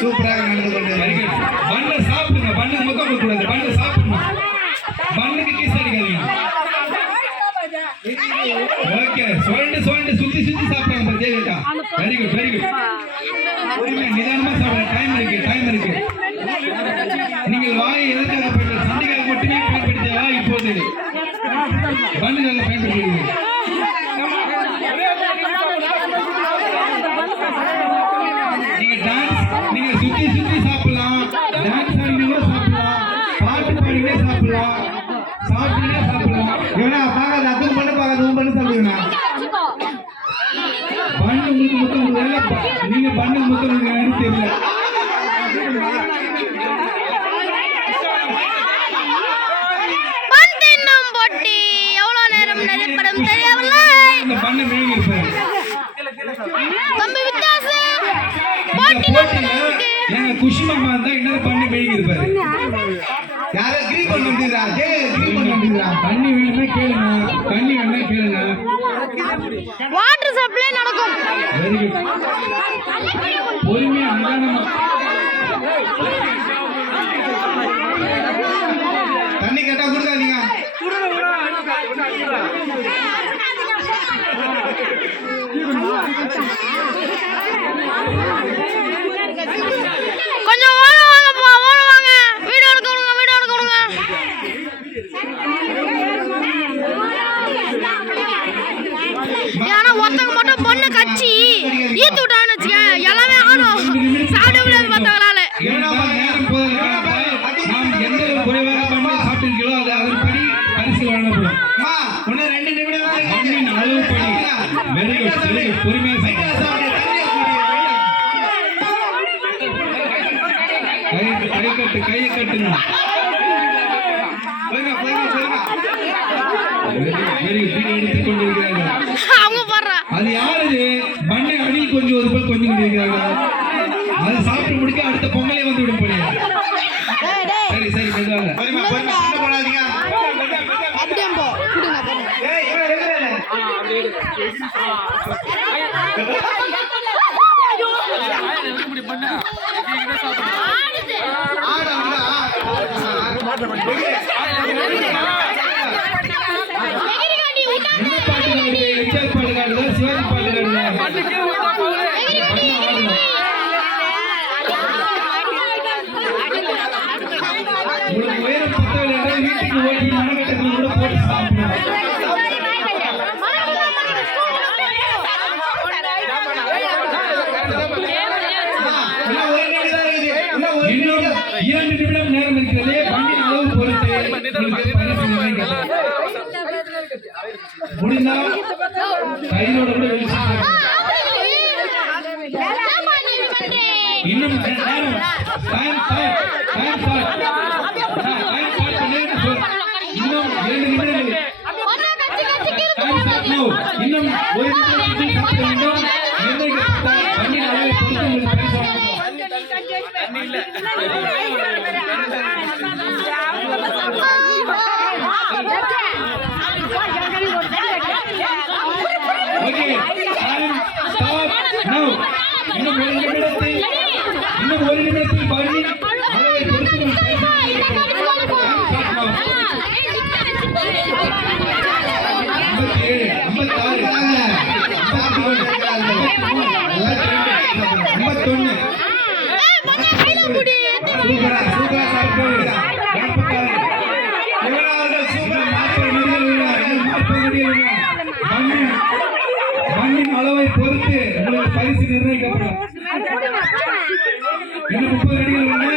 சூப்பராக நடந்து கொண்டு பண்ண சாப்பிடுங்க. பண்ணுக்கு முத்தம் கொடுக்கூடாது. பண்ண சாப்பிடணும். பண்ணுக்கு கிஸ் அடிக்காதீங்க. ஓகே, சொல்லிட்டு சுத்தி சாப்பிடுங்க. தேவிக்கா வெரி குட் நிதானமா சாப்பிடுங்க. டைம் இருக்கு. நீங்கள் வாயை எதற்காக பயன்படுத்த சண்டைக்காக மட்டுமே பயன்படுத்தியவா இப்போது பண்ணுக்காக பயன்படுத்துவீங்க. நீங்க சுத்தி சாப்பிடலாம். டான்ஸ் ஆடினே சாப்பிடலாம். பாட்டு பாடினே சாப்பிடலாம். சாப்பிட்டுனே சாப்பிடலாம். இவனா பார்க்காத அதுவும் பண்ண சொல்லுவீங்க. பண்ணு உங்களுக்கு முத்தம் கொடுக்கல. நீங்க பண்ணுக்கு முத்தம் கொடுக்கலன்னு தெரியல. இந்த பண்ணை மேய்ங்க இருப்பாரு. எங்க குஷி மாமா தான் இன்னொரு பண்ணி மேய்ங்க இருப்பாரு. யாரோ கிரீ பண்ண வந்துடுறா. தண்ணி வேணும்னா கேளுங்க. தண்ணி வேணும்னா கேளுங்க. வாட்டர் சப்ளை நடக்கும். Very good. பொறுமையா நிதானமா. தண்ணி கேட்டா கொடுக்காதீங்க. கொஞ்சம் ஓட வாங்க. வீடியோ எடுக்க விடுங்க. ஏன்னா ஒருத்தங்க மட்டும் பொண்ணு கட்சி ஈத்து விட்டான்னு வச்சுக்க எல்லாமே ஆடும். சாப்பிட முடியாது மற்றவங்களால. நாம் எந்த குறைவாக பண்ணி சாப்பிட்டீர்களோ அதன்படி பரிசு வழங்கப்படும். இன்னும் 2 நிமிடம் மண்ணின் அளவுப்படி. Very good. பொறுமையா கையை கட்டுங்க. எடுத்துக் கொண்டிருக்கிறார்கள். அது யாரு? மண்ணை அடி கொஞ்சம் ஒரு போல் கொஞ்சம் கொண்டிருக்கிறார்கள். அதை சாப்பிட்டு முடிக்க அடுத்த பொங்கலே வந்து விடும் போல. சரி போடாதீங்க. உயரம் பத்தவில்லை என்றால் வீட்டுக்கு ஓடி மனக்கட்டத்தில் கூட போட்டு சாப்பிடுவோம். இன்னும் 2 நிமிடம் நேரம் இருக்கிறது. பண்ணின் அளவு பொறுத்து முடிந்தால் கையோட கூட இன்னும் நேரம் இன்னும் 2 நிமிடங்கள். இன்னும் 1 நிமிடம் பண்ணின் அளவை பொறுத்து இன்னும் 1 நிமிடத்தில் பண்ணி அளவை பொறுத்து மண்ணின் அளவை பொறுத்து உங்களுக்கு பரிசு நிர்ணயிக்கப்படும். இன்னும் 30 அடிகள் உள்ளன.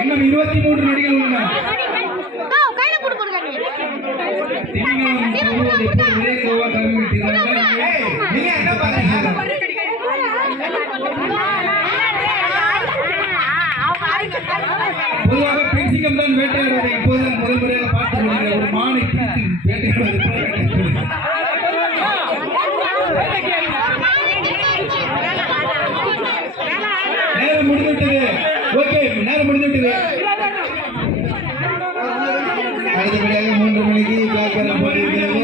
இன்னும் 23 நடிகள் உள்ளன. ஒரே கோவா பொதுவாக பெண்சிங்கம் தான் வேட்டையாடுவதை இப்போதுதான் முதல் முறையாக பார்த்து கொள்கிற ஒரு மானை பிடித்து வேட்டையாடுவது. நேரம் முடிந்துவிட்டது. ஓகே, நேரம் முடிந்துவிட்டது. அரைக்கரம் போட்டிருக்கிறது.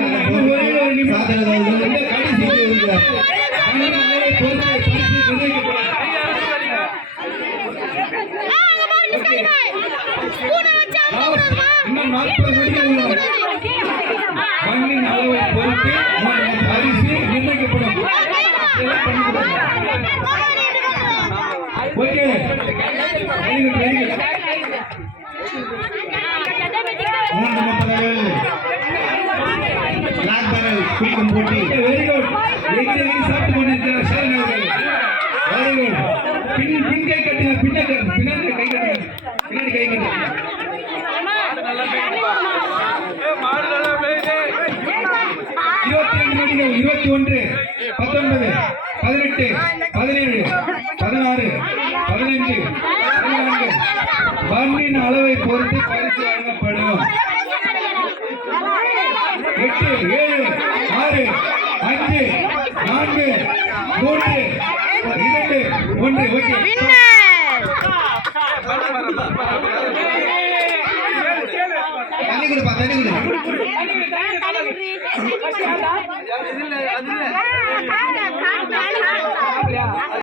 சாதனை அவர்கள் இந்த கடைசி இருக்கிறார். மண்ணின் அளவை பொறுத்து பரிசு நிர்ணயிக்கப்படும். இன்னும் 40 நொடிகள் உள்ளன. மண்ணின் அளவை பொறுத்து பரிசு நிர்ணயிக்கப்படும். Okay, very good, very good. 3 black barrel குளிக்கும் போட்டி. Very good. எங்கே சாப்பிட்டு கொண்டிருக்கிறார் ஷாலினி அவர்கள். Very good. பின் கை கட்டுங்க, பின்னாடி கை கட்டுங்க, பின்னாடி கை கட்டுங்க. 22 நொடிகள். 21, 19, 18, 17, 16, 15, 14. மண்ணின் அளவை பொறுத்து பரிசு வழங்கப்படும். 8, 7, 6, 5, 4, 3, 2, 1. ஓகே. தண்ணி கொடுப்பா, தண்ணி கொடு.